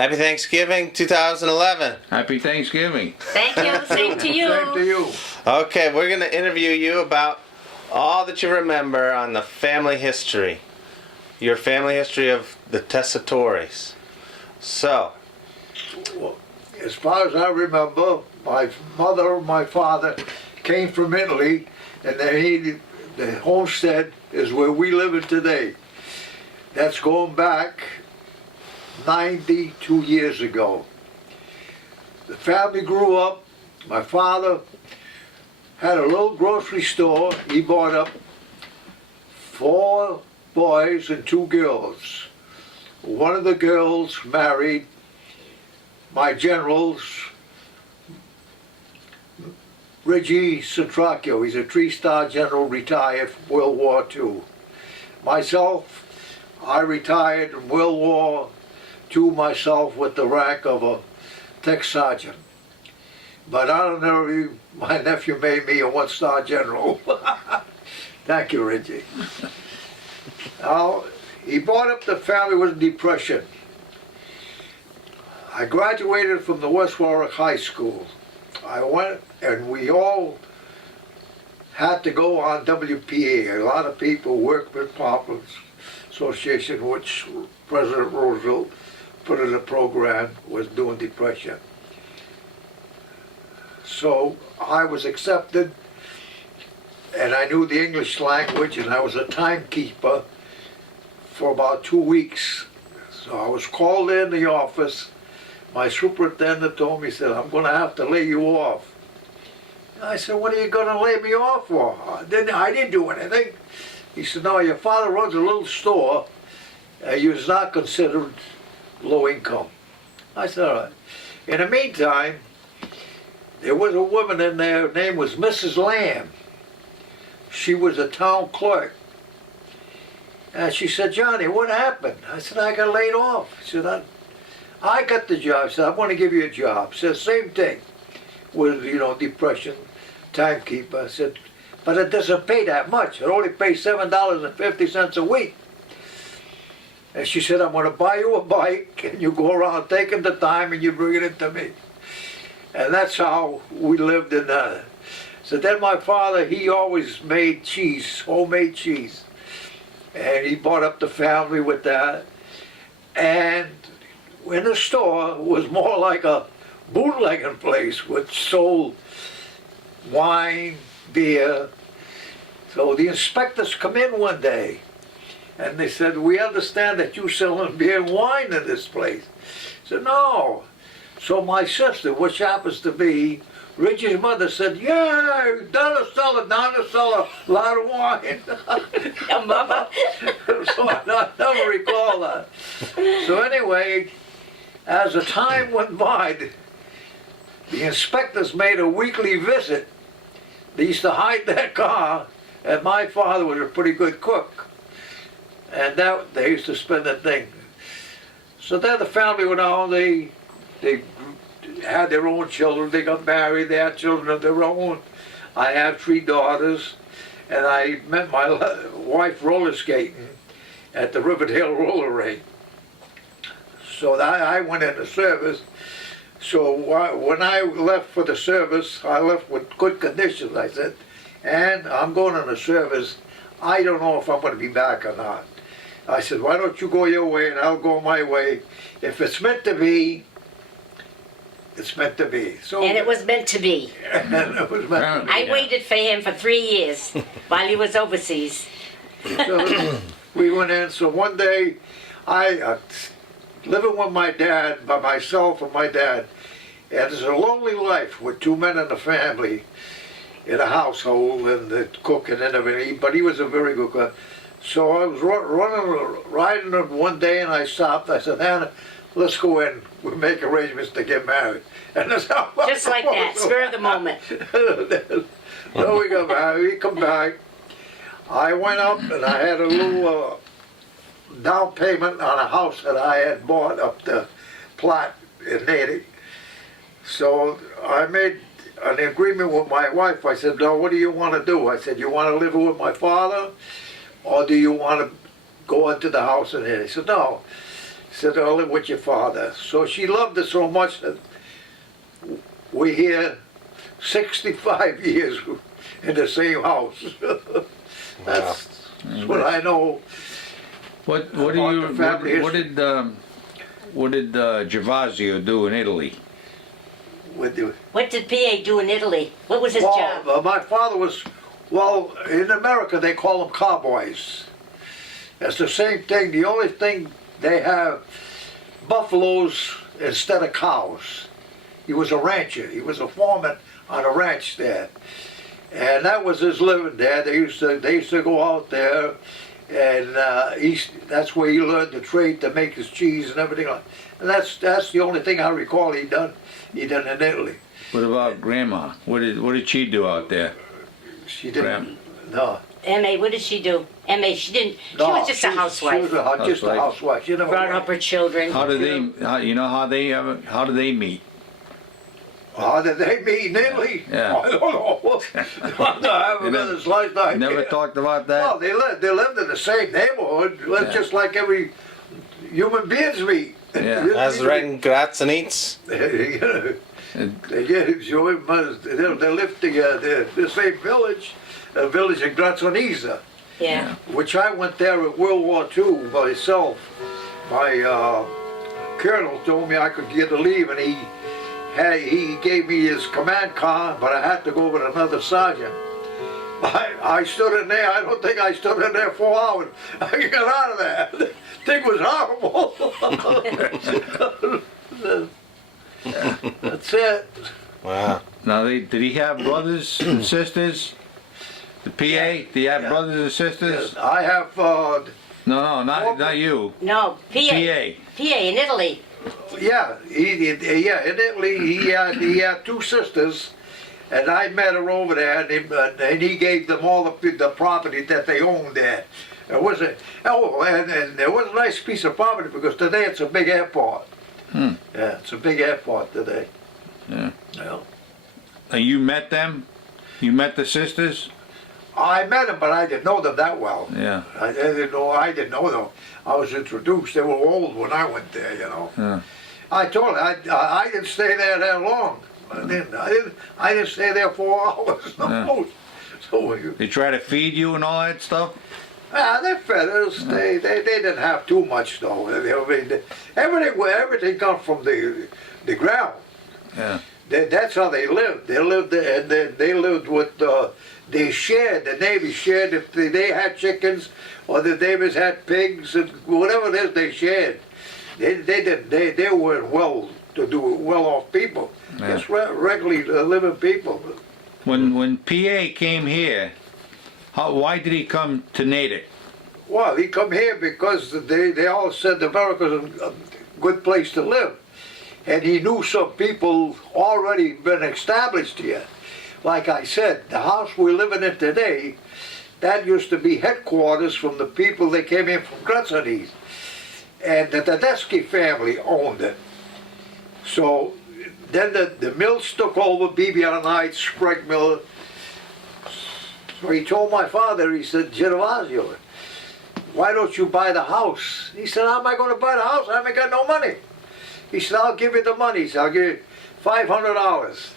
Happy Thanksgiving 2011. Happy Thanksgiving. Thank you. Same to you. Same to you. Okay, we're going to interview you about all that you remember on the family history. Your family history of the Tessitores. So, Well, as far as I remember, my mother and my father came from Italy, and the homestead is where we live in today. That's going back 92 years ago. The family grew up. My father had a little grocery store. He bought up 4 boys and 2 girls. One of the girls married my general's Centracchio. He's a 3-star general, retired from World War II. Myself, I retired in World War II myself with the rank of a tech sergeant. But I don't know, my nephew made me a 1-star general. Thank you, Reggie. Now, he brought up the family with depression. I graduated from the West Warwick High School. I went, and we all had to go on WPA. A lot of people, Workmen Paupers Association, which President Roosevelt put in a program, was doing depression. So I was accepted, and I knew the English language, and I was a timekeeper for about 2 weeks. So I was called in the office. My superintendent told me, he said, I'm going to have to lay you off. And I said, what are you going to lay me off for? I didn't do anything. He said, no, your father runs a little store. He was not considered low income. I said, all right. In the meantime, there was a woman in there, her name was Mrs. Lamb. She was a town clerk. And she said, Johnny, what happened? I said, I got laid off. She said, I got the job. I said, I'm going to give you a job. She said, same thing with, depression, timekeeper. I said, but it doesn't pay that much. It only pays $7.50 a week. And she said, I'm going to buy you a bike, and you go around taking the time, and you bring it into me. And that's how we lived in that. So then my father, he always made cheese, homemade cheese. And he brought up the family with that. And in the store was more like a bootlegging place, which sold wine, beer. So the inspectors come in one day, and they said, we understand that you're selling beer and wine in this place. I said, no. So my sister, which happens to be Richie's mother, said, yeah, down the cellar, a lot of wine. Your mama. So I never recall that. So anyway, as the time went by, the inspectors made a weekly visit. They used to hide their car, and my father was a pretty good cook. And that they used to spend the thing. So then the family went on, they had their own children, they got married, they had children of their own. I have 3 daughters, and I met my wife roller skating at the Riverdale roller rink. So I went into service. So when I left for the service, I left with good conditions, I said, and I'm going into service. I don't know if I'm going to be back or not. I said, why don't you go your way and I'll go my way. If it's meant to be, it's meant to be. So, And it was meant to be. and it was meant to be. I waited for him for 3 years while he was overseas. So we went in. So one day, I living with my dad, by myself and my dad, and it's a lonely life with 2 men in the family, in a household, and the cooking and everything. But he was a very good cook. So I was riding one day, and I stopped. I said, Anna, let's go in. We make arrangements to get married. And that's how Just like that, spur of the moment. So we got married. We come back. I went up, and I had a little down payment on a house that I had bought up the Platte in Natick. So I made an agreement with my wife. I said, no, what do you want to do? I said, you want to live with my father, or do you want to go into the house in here? He said, no, said, I'll live with your father. So she loved it so much that we're here 65 years in the same house. That's what I know. What About the family what did Gervasio do in Italy? With the, What did PA do in Italy? What was his job? my father was, well, in America they call them cowboys. It's the same thing. The only thing they have buffaloes instead of cows. He was a rancher. He was a foreman on a ranch there, and that was his living there. They used to go out there, and that's where he learned the trade to make his cheese and everything like. And that's the only thing I recall he done in Italy. What about Grandma? What did she do out there? She didn't. No. M.A., what did she do? M.A., she didn't, she was just a housewife. She was just a housewife. She never Brought up her children. How did how do they meet? How did they meet in Italy? Yeah. I don't know. I haven't been this lifetime. Never talked about that? Well, they lived in the same neighborhood, just like every human beings meet. Yeah. As Reginald and eats. They lived together, the same village, a village in Grazzanisa, Yeah. which I went there at World War II myself. My colonel told me I could get a leave, and he gave me his command car, but I had to go with another sergeant. I stood in there, I don't think I stood in there 4 hours. I got out of there. The thing was horrible. That's it. Wow. Now, did he have brothers and sisters? The PA? Did he have brothers and sisters? I have, No, not you. No, PA. PA. PA in Italy. in Italy he had 2 sisters, and I met her over there, and he gave them all the property that they owned there. It was and it was a nice piece of property because today it's a big airport. Yeah, it's a big airport today. Yeah. Yeah. And you met them? You met the sisters? I met them, but I didn't know them that well. Yeah. I didn't know them. I was introduced. They were old when I went there, you know. Yeah. I told her I didn't stay there that long. I didn't stay there 4 hours. No. So They try to feed you and all that stuff? they fed us. They didn't have too much though. I mean, everything comes from the ground. Yeah. That's how they lived. They lived and they lived with. They shared. The neighbors shared. If they had chickens or the neighbors had pigs and whatever it is, they shared. They weren't well-off people. Yeah. Just regularly living people. When PA came here, why did he come to Natick? Well, he come here because they all said America's a good place to live. And he knew some people already been established here. Like I said, the house we're living in today, that used to be headquarters from the people that came in from Grazzanese. And the Tedeschi family owned it. So then the mills took over, BB&I, Sprague Mill. So he told my father, he said, Gervasio, why don't you buy the house? He said, how am I going to buy the house? I haven't got no money. He said, I'll give you the money. He said, I'll give you $500.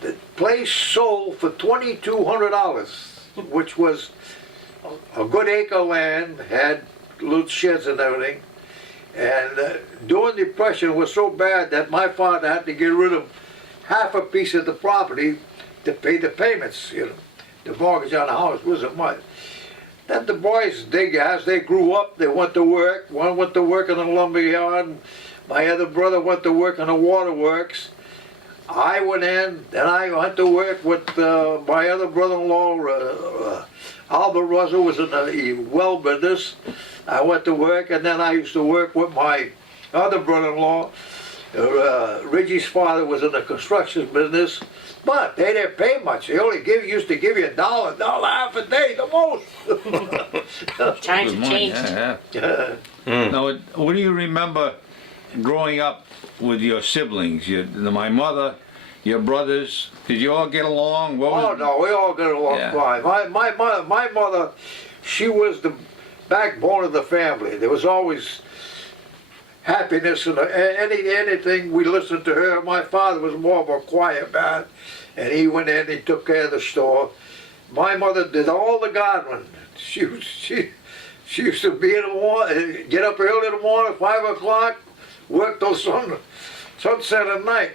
The place sold for $2,200, which was a good acre of land, had little sheds and everything. And during the Depression, it was so bad that my father had to get rid of half a piece of the property to pay the payments. You know, the mortgage on the house wasn't much. Then the boys, as they grew up, they went to work. One went to work in the lumber yard. My other brother went to work in the waterworks. I went in, and I went to work with my other brother-in-law, Albert Russell, was in the well business. I went to work, and then I used to work with my other brother-in-law. Reggie's father was in the construction business, but they didn't pay much. They only used to give you $1, $1.50 a day, the most. Times have changed. Yeah. Now, what do you remember growing up with your siblings? My mother, your brothers, did you all get along? No, we all got along fine. My mother, she was the backbone of the family. There was always happiness and anything, we listened to her. My father was more of a quiet man, and he went in, he took care of the store. My mother did all the gardening. She used to be in the morning, get up early in the morning, 5 o'clock, work till sunset at night.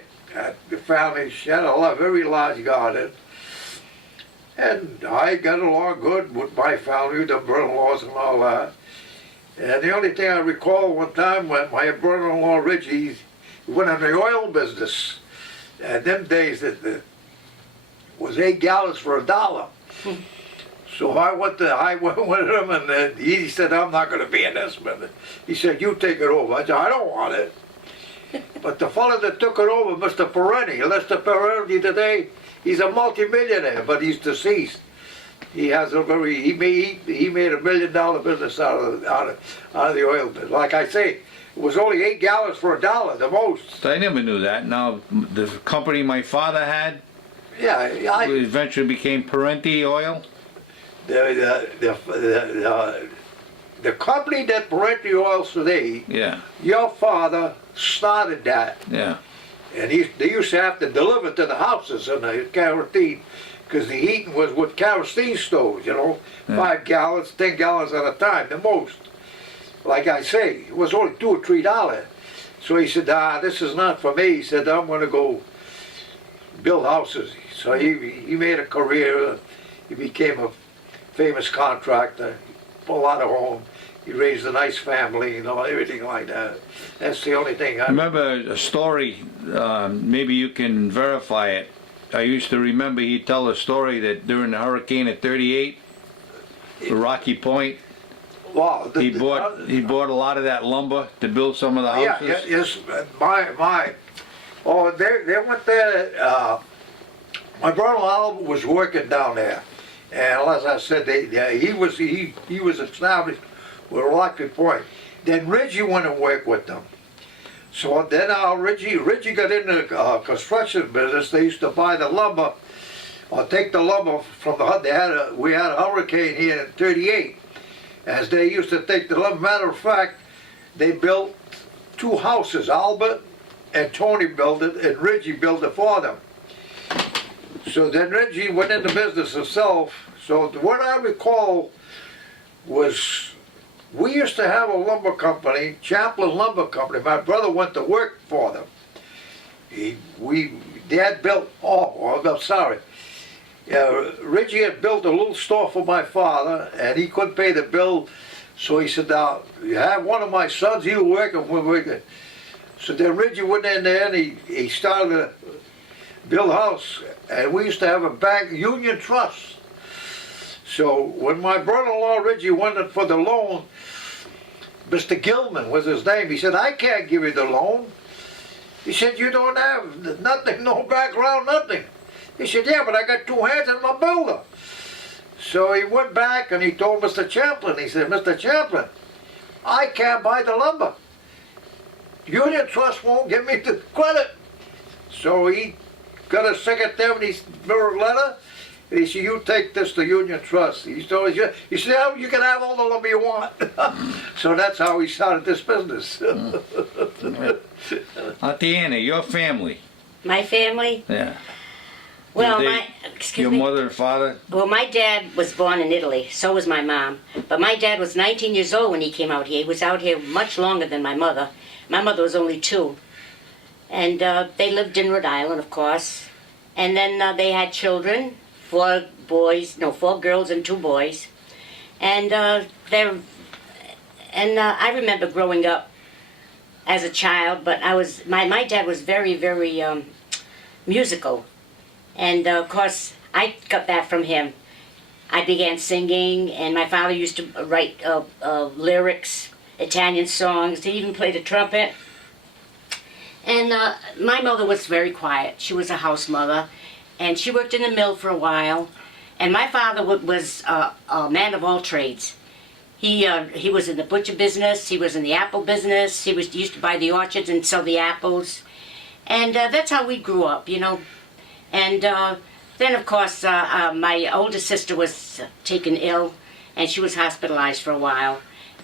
The family, she had a very large garden. And I got along good with my family, the brother-in-laws and all that. And the only thing I recall one time when my brother-in-law Reggie went in the oil business. And them days it was 8 gallons for $1. So I went with him, and then he said, "I'm not going to be in this business." He said, "You take it over." I said, "I don't want it." But the fellow that took it over, Mr. Peretti today, he's a multimillionaire, but he's deceased. He has a he made $1 million business out of the oil business. Like I say, it was only 8 gallons for $1, the most. I never knew that. Now, the company my father had, Yeah, eventually became Parenti Oil. The company that Parenti Oils today, Yeah, your father started that. yeah. And they used to have to deliver to the houses in the kerosene, because the heating was with kerosene stoves, 5 gallons, 10 gallons at a time, the most. Like I say, it was only $2 or $3. So he said, this is not for me. He said, I'm going to go build houses. So he made a career. He became a famous contractor, bought a lot of homes. He raised a nice family, everything like that. That's the only thing I remember a story, maybe you can verify it. I used to remember he'd tell a story that during the hurricane of '38, the Rocky Point, Wow. he bought a lot of that lumber to build some of the houses. Yeah, yes, they went there, my brother-in-law was working down there. And as I said, he was established with Rocky Point. Then Reggie went and worked with them. So then Reggie got into the construction business. They used to buy the lumber, or take the lumber from we had a hurricane here in '38. As they used to take the lumber. Matter of fact, they built 2 houses. Albert and Tony built it, and Reggie built it for them. So then Reggie went into business himself. So what I recall was, we used to have a lumber company, Champlin Lumber Company. My brother went to work for them. Dad built, I'm sorry. Reggie had built a little store for my father, and he couldn't pay the bill. So he said, "Now, you have one of my sons, he'll work, and we'll work it." So then Reggie went in there, and he started to build a house. And we used to have a bank, Union Trust. So when my brother-in-law Reggie went in for the loan, Mr. Gilman was his name. He said, "I can't give you the loan." He said, "You don't have nothing, no background, nothing." He said, "Yeah, but I got 2 hands in my builder." So he went back and he told Mr. Champlin, he said, "Mr. Champlin, I can't buy the lumber. Union Trust won't give me the credit." So he got a secretary and he wrote a letter. And he said, "You take this to Union Trust." He said, "You can have all the lumber you want." So that's how he started this business. Auntie Anna, your family. My family? Yeah. Well, Your mother and father? Well, my dad was born in Italy. So was my mom. But my dad was 19 years old when he came out here. He was out here much longer than my mother. My mother was only 2. And they lived in Rhode Island, of course. And then they had children, 4 girls and 2 boys. And I remember growing up as a child, but my dad was very, very musical. And of course, I got that from him. I began singing, and my father used to write lyrics, Italian songs. He even played the trumpet. And my mother was very quiet. She was a house mother, and she worked in the mill for a while. And my father was a man of all trades. He was in the butcher business. He was in the apple business. He used to buy the orchards and sell the apples. And that's how we grew up, And then, of course, my older sister was taken ill, and she was hospitalized for a while.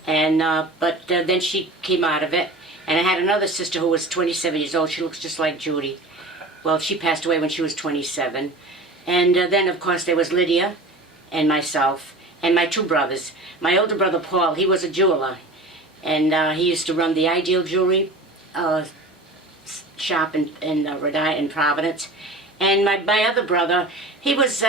And but then she came out of it. And I had another sister who was 27 years old. She looks just like Judy. Well, she passed away when she was 27. And then, of course, there was Lydia and myself and my two brothers. My older brother, Paul, he was a jeweler. And he used to run the Ideal Jewelry shop in Rhode Island, in Providence. And my other brother, he was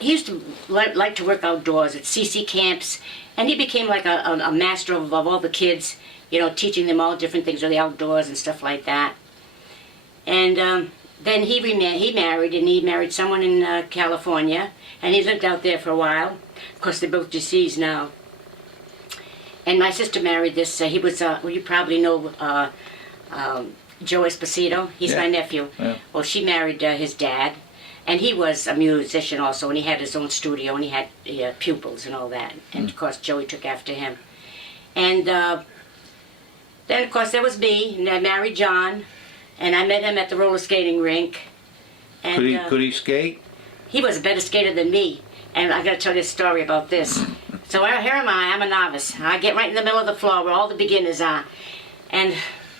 he used to like to work outdoors at CC camps, and he became like a master of all the kids, you know, teaching them all different things of the outdoors and stuff like that. And then he married, and he married someone in California, and he lived out there for a while. Of course, they're both deceased now. And my sister married this, he was, well, you probably know Joe Esposito. He's my nephew. Yeah. Well, she married his dad, and he was a musician also, and he had his own studio, and he had pupils and all that. And of course, Joey took after him. And then, of course, there was me, and I married John, and I met him at the roller skating rink. And, Could he skate? he was a better skater than me. And I got to tell you a story about this. So here am I'm a novice. I get right in the middle of the floor where all the beginners are. And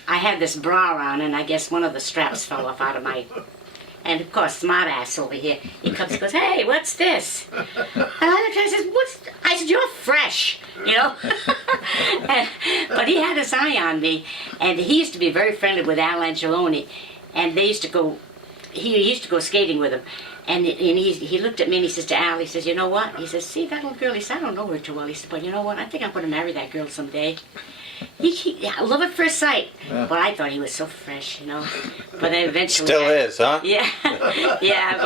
I had this bra on, and I guess one of the straps fell off out of my... And of course, smart ass over here, he comes and goes, "Hey, what's this?" And I says, "What's?" I said, "You're fresh, you know." But he had his eye on me, and he used to be very friendly with Al Angeloni, and they used to go. He used to go skating with him, and he looked at me and he says to Al, he says, "You know what?" He says, "See that little girl?" He said, "I don't know her too well." He said, "But you know what? I think I'm going to marry that girl someday." I love at first sight, but I thought he was so fresh, you know. But then eventually, Still is, huh? yeah, yeah.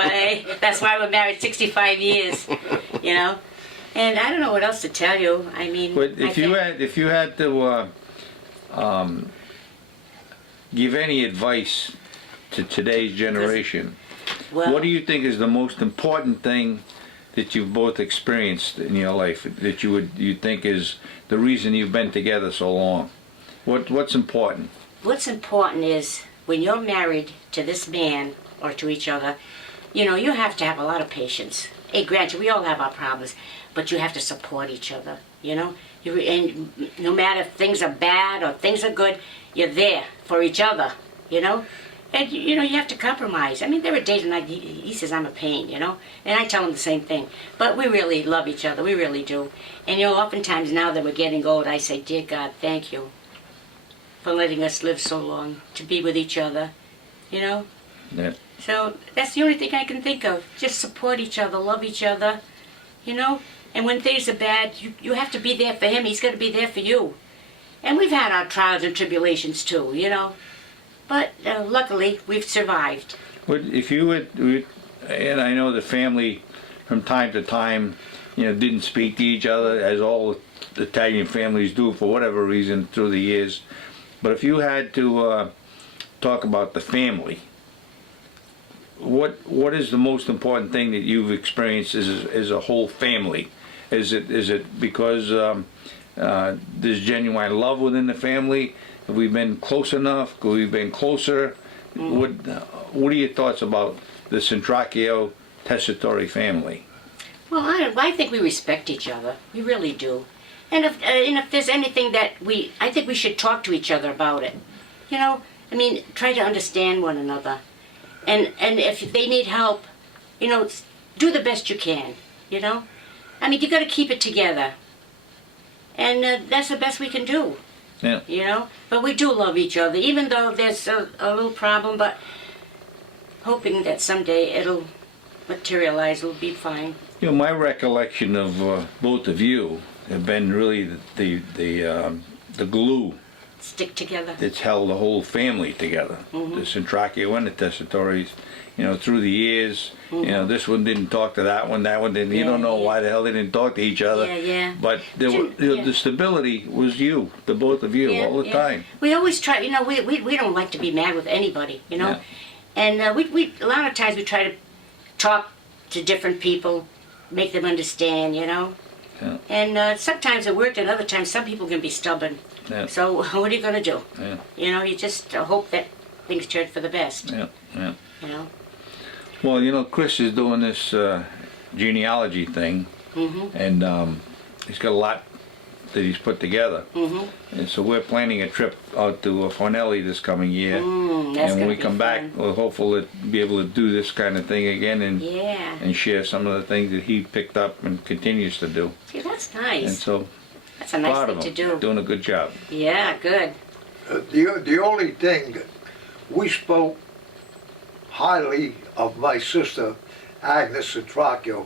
But that's why we're married 65 years, you know. And I don't know what else to tell you. I mean, But if you had to give any advice to today's generation, well, what do you think is the most important thing that you've both experienced in your life that you think is the reason you've been together so long? What's important? What's important is when you're married to this man or to each other, you know, you have to have a lot of patience. Hey, granted, we all have our problems, but you have to support each other, you know? And no matter if things are bad or things are good, you're there for each other, you know? And, you know, you have to compromise. I mean, there were days when he says I'm a pain, you know? And I tell him the same thing. But we really love each other. We really do. And, you know, oftentimes now that we're getting old, I say, "Dear God, thank you for letting us live so long, to be with each other," you know? Yeah. So that's the only thing I can think of. Just support each other, love each other, you know? And when things are bad, you have to be there for him. He's got to be there for you. And we've had our trials and tribulations too, you know? But luckily, we've survived. If you would, and I know the family from time to time, you know, didn't speak to each other, as all Italian families do for whatever reason through the years. But if you had to talk about the family, what is the most important thing that you've experienced as a whole family? Is it because there's genuine love within the family? Have we been close enough? Have we been closer? What are your thoughts about the Centracchio Tessitore family? Well, I think we respect each other. We really do. And if there's anything that I think we should talk to each other about it. You know, I mean, try to understand one another. And if they need help, you know, do the best you can, you know? I mean, you got to keep it together. And that's the best we can do. Yeah. You know? But we do love each other, even though there's a little problem, but hoping that someday it'll materialize, it'll be fine. You know, my recollection of both of you have been really the glue Stick together. that's held the whole family together. The Centracchio and the Tessitores, you know, through the years, you know, this one didn't talk to that one didn't. You don't know why the hell they didn't talk to each other. Yeah, yeah. But the stability was the both of you, all the time. We always try, you know, we don't like to be mad with anybody, you know? Yeah. And we a lot of times we try to talk to different people, make them understand, you know? Yeah. And sometimes it worked, and other times some people can be stubborn. Yeah. So what are you going to do? Yeah. You know, you just hope that things turn for the best, Yeah, yeah. you know? Well, you know, Chris is doing this genealogy thing, and he's got a lot that he's put together. And so we're planning a trip out to Fornelli this coming year. That's And when gonna we be come back, fun. we'll hopefully be able to do this kind of thing again Yeah. and share some of the things that he picked up and continues to do. See, that's And nice. so That's a nice proud thing of to him, do. doing a good job. Yeah, good. The only thing, we spoke highly of my sister, Agnes Centracchio.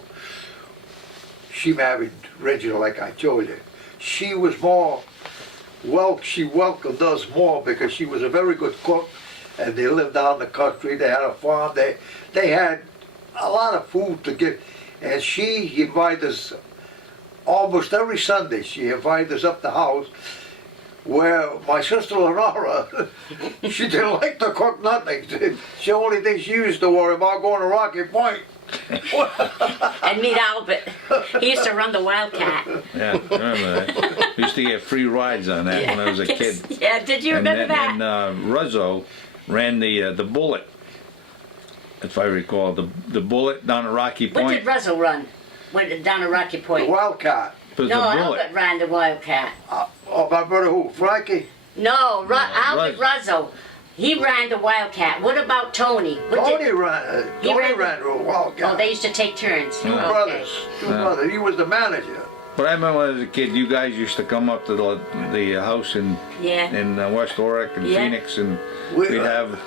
She married Reginald, like I told you. She was more, she welcomed us more because she was a very good cook, and they lived out in the country. They had a farm. They had a lot of food to give, and she invited us almost every Sunday. She invited us up the house, where my sister Lenora, she didn't like to cook nothing. The only thing she used to worry about going to Rocky Point. And meet Albert. He used to run the Wildcat. Yeah, I remember that. We used to get free rides on that when I was a kid. Yeah, did you remember that? And Ruzzo ran the Bullet, if I recall, the Bullet down at Rocky What Point. did Russell run? Went down to Rocky The Point. Wildcat. It was No, the Bullet. Albert ran the Wildcat. Oh, my brother who? Frankie? No, Albert Ruz- Ruzzo. He ran the Wildcat. What about Tony? What Tony did- ran. He Tony ran- ran the Wildcat. Oh, they used to take turns. Two Okay. brothers. Two brothers. He was the manager. But I remember when I was a kid, you guys used to come up to the house in Yeah. West Warwick and Yeah. Phoenix, and We- we'd have,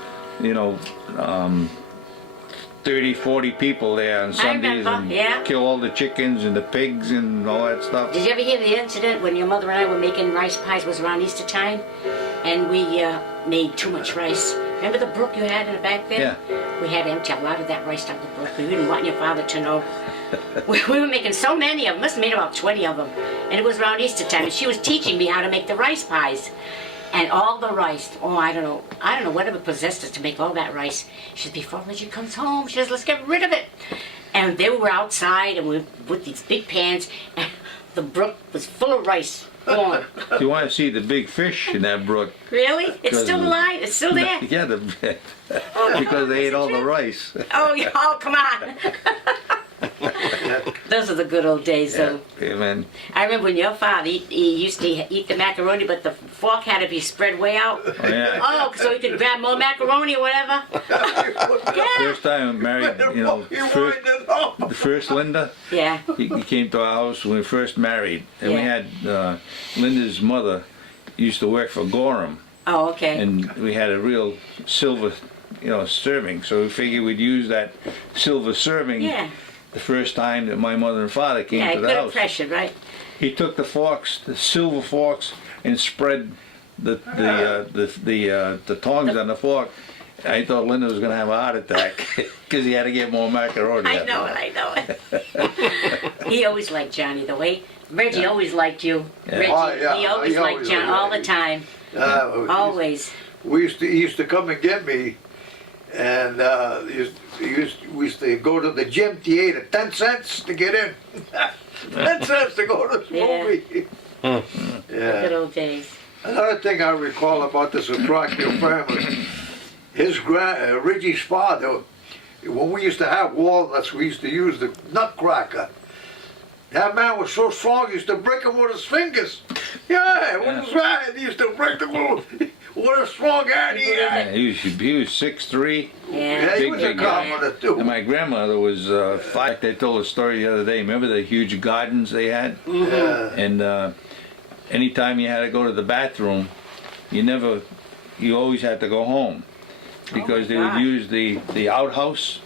30, 40 people there on Sundays remember, and yeah. kill all the chickens and the pigs and all that stuff. Did you ever hear the incident when your mother and I were making rice pies? It was around Easter time, and we made too much rice. Remember the brook you had in the back there? Yeah. We had to empty a lot of that rice down the brook. We didn't want your father to know. We were making so many of them. Must have made about 20 of them. And it was around Easter time, and she was teaching me how to make the rice pies. And all the rice, I don't know whatever possessed us to make all that rice. She says, before Reggie comes home, she says, let's get rid of it. And they were outside, and we with these big pans, and the brook was full of rice. Gone. You want to see the big fish in that brook? Really? It's Because still of- alive? It's still there? Yeah, Oh, because they ate all the true? rice. Oh, yeah. Oh, come on. Those are the good old days, though. Yeah, man. I remember when your father, he used to eat the macaroni, but the fork had to be spread way out. Oh, yeah. Oh, so he could grab more macaroni or whatever. Yeah. First time I married, the first Linda, Yeah. he came to our house when we first married, and we Yeah. had Linda's mother used to work for Gorham, Oh, okay. and we had a real silver, serving. So we figured we'd use that silver serving Yeah. the first time that my mother and father came Yeah, to the good house. impression, right? He took the forks, the silver forks, and spread the tongs on the fork. I thought Linda was going to have a heart attack because he had to get more macaroni. I know it. He always liked Johnny, the way Reggie always liked you. Yeah. Reggie, Oh, yeah, he always he liked always Johnny liked all the me. time. Always. He used to come and get me, and we used to go to the gym theater, 10 cents to get in. 10 cents to go to this Yeah. movie. Good Yeah. old days. Another thing I recall about the Centracchio family, Reggie's father, when we used to have walnuts, we used to use the nutcracker. That man was so strong, he used to break them with his fingers. Yeah, with his hand, he used to break them with a strong hand he had. Yeah, he was 6'3". Yeah. Yeah, he was a Big guy. commoner too. And my grandmother was 5. They told a story the other day. Remember the huge gardens they had? Yeah. And anytime you had to go to the bathroom, you always had to go home because they would God. use the outhouse,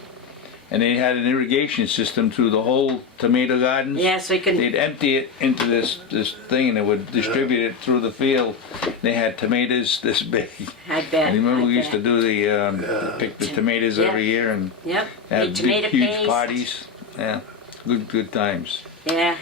and they had an irrigation system through the whole tomato gardens. Yeah, so you can. They'd empty it into this thing, and they would distribute it through the field. They had tomatoes this big. I bet. And remember I we used bet. to do pick the tomatoes Yeah. every year and Yep. have Made tomato big, huge paste. parties. Yeah, good times. Yeah,